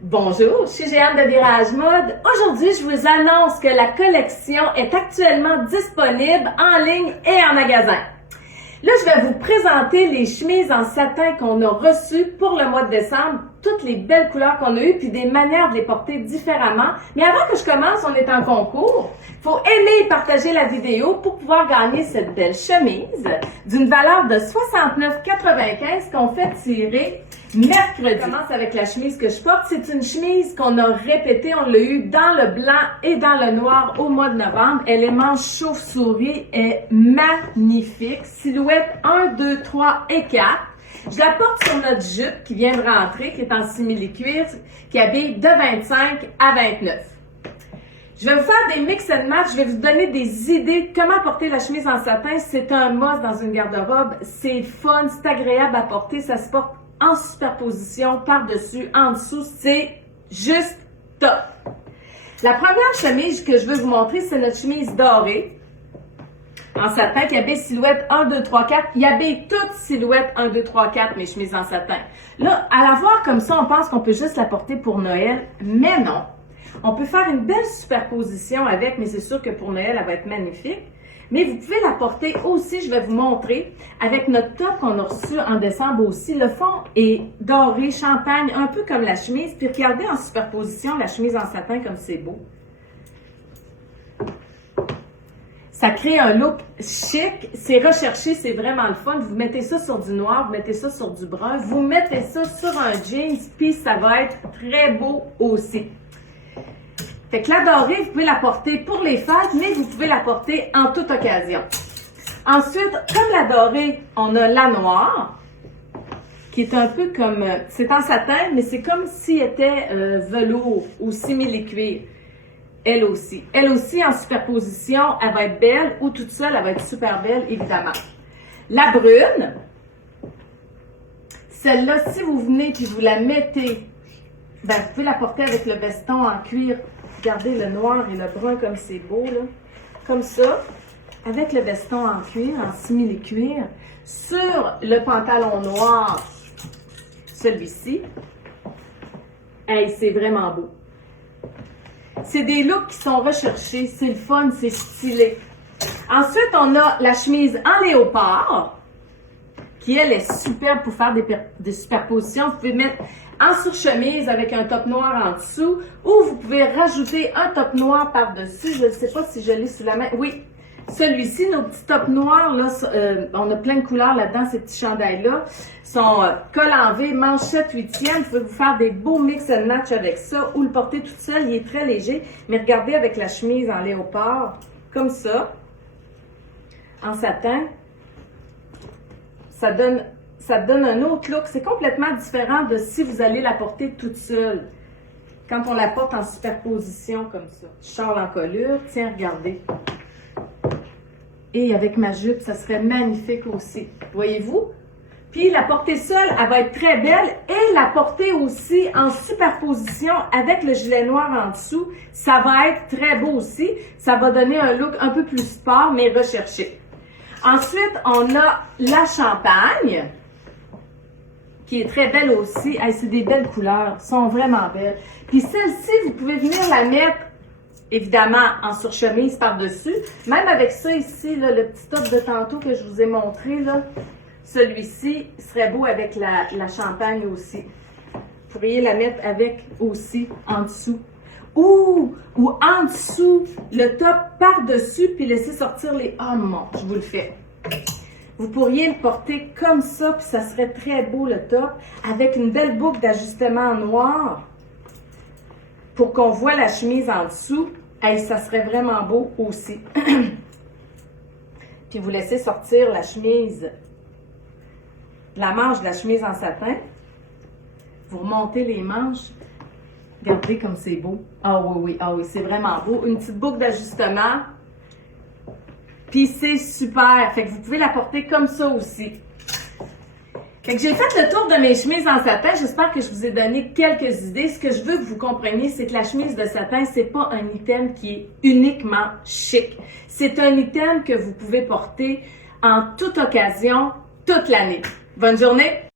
Bonjour, je suis Jeanne de Virage Mode. Aujourd'hui, je vous annonce que la collection est actuellement disponible en ligne et en magasin. Là, je vais vous présenter les chemises en satin qu'on a reçues pour le mois de décembre, toutes les belles couleurs qu'on a eues, puis des manières de les porter différemment. Mais avant que je commence, on est en concours. Il faut aimer et partager la vidéo pour pouvoir gagner cette belle chemise d'une valeur de 69,95 qu'on fait tirer mercredi. Je commence avec la chemise que je porte. C'est une chemise qu'on a répétée. On l'a eu dans le blanc et dans le noir au mois de novembre. Elle est manche chauve-souris, est magnifique. Silhouette 1, 2, 3 et 4. Je la porte sur notre jupe qui vient de rentrer, qui est en simili-cuir, qui habille de 25 à 29. Je vais vous faire des mix and match. Je vais vous donner des idées de comment porter la chemise en satin. C'est un must dans une garde-robe. C'est fun, c'est agréable à porter. Ça se porte en superposition, par-dessus, en dessous. C'est juste top. La première chemise que je veux vous montrer, c'est notre chemise dorée en satin qui habille silhouette 1, 2, 3, 4. Il habille toute silhouette 1, 2, 3, 4, mes chemises en satin. Là, à la voir comme ça, on pense qu'on peut juste la porter pour Noël, mais non. On peut faire une belle superposition avec, mais c'est sûr que pour Noël, elle va être magnifique. Mais vous pouvez la porter aussi, je vais vous montrer, avec notre top qu'on a reçu en décembre aussi. Le fond est doré, champagne, un peu comme la chemise. Puis regardez en superposition la chemise en satin comme c'est beau. Ça crée un look chic, c'est recherché, c'est vraiment le fun. Vous mettez ça sur du noir, vous mettez ça sur du brun, vous mettez ça sur un jeans, puis ça va être très beau aussi. Fait que la dorée, vous pouvez la porter pour les fêtes, mais vous pouvez la porter en toute occasion. Ensuite, comme la dorée, on a la noire, qui est un peu comme, c'est en satin, mais c'est comme si elle était velours ou simili-cuir. Elle aussi. Elle aussi, en superposition, elle va être belle, ou toute seule, elle va être super belle, évidemment. La brune, celle-là, si vous venez et vous la mettez, ben, vous pouvez la porter avec le veston en cuir. Regardez le noir et le brun comme c'est beau, là. Comme ça, avec le veston en cuir, en simili-cuir, sur le pantalon noir, celui-ci. Hey, c'est vraiment beau. C'est des looks qui sont recherchés, c'est le fun, c'est stylé. Ensuite, on a la chemise en léopard, qui elle est superbe pour faire des superpositions. Vous pouvez mettre en surchemise avec un top noir en dessous, ou vous pouvez rajouter un top noir par-dessus. Je ne sais pas si je l'ai sous la main. Oui, celui-ci, nos petits tops noirs, là, on a plein de couleurs là-dedans, ces petits chandails-là, sont col en V, manchette 8e. Vous pouvez vous faire des beaux mix and match avec ça, ou le porter tout seul. Il est très léger, mais regardez avec la chemise en léopard, comme ça, en satin. Ça donne un autre look. C'est complètement différent de si vous allez la porter toute seule. Quand on la porte en superposition comme ça. Charle en colure. Tiens, regardez. Et avec ma jupe, ça serait magnifique aussi. Voyez-vous? Puis la porter seule, elle va être très belle. Et la porter aussi en superposition avec le gilet noir en dessous, ça va être très beau aussi. Ça va donner un look un peu plus sport, mais recherché. Ensuite, on a la champagne, qui est très belle aussi. Hey, c'est des belles couleurs, sont vraiment belles. Puis celle-ci, vous pouvez venir la mettre, évidemment, en surchemise par-dessus. Même avec ça ici, là, le petit top de tantôt que je vous ai montré, là, celui-ci serait beau avec la champagne aussi. Vous pourriez la mettre avec aussi en dessous. Ou en dessous, le top par-dessus, puis laisser sortir les... Oh mon, je vous le fais. Vous pourriez le porter comme ça, puis ça serait très beau le top, avec une belle boucle d'ajustement noir, pour qu'on voit la chemise en dessous. Hey, ça serait vraiment beau aussi. Puis vous laissez sortir la chemise, la manche de la chemise en satin. Vous remontez les manches. Regardez comme c'est beau. Ah oui, c'est vraiment beau. Une petite boucle d'ajustement. Puis c'est super. Fait que vous pouvez la porter comme ça aussi. Fait que j'ai fait le tour de mes chemises en satin. J'espère que je vous ai donné quelques idées. Ce que je veux que vous compreniez, c'est que la chemise de satin, c'est pas un item qui est uniquement chic. C'est un item que vous pouvez porter en toute occasion, toute l'année. Bonne journée!